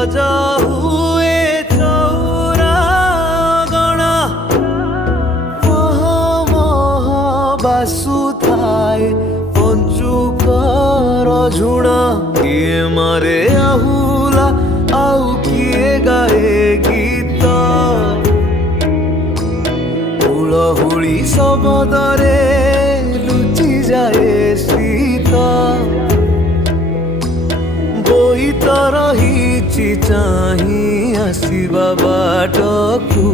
ସଜା ହୁଏ ଚଉରା ଗଣା ମହ ମହ ବାସୁଥାଏ ପଞ୍ଚୁକର ଝୁଣା କିଏ ମାରେ ଆହୁଲା ଆଉ କିଏ ଗାଏ ଗୀତ ହୁଳହୁଳି ଶବଦରେ ଲୁଚିଯାଏ ଶୀତ ବୋଇ ତ ରହିଛି ଚାହିଁ ଆସିବା ବାଟକୁ